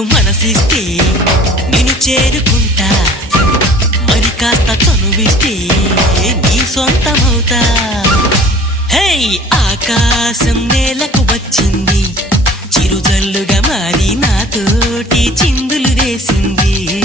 మనసిస్తే నిన్ను చేరుకుంటా, మరి కాస్త చనువిస్తే నీ సొంతమవుతా. హే ఆకాశం నేలకు వచ్చింది, చిరుజల్లుగా మారి నాతోటి చిందులు వేసింది.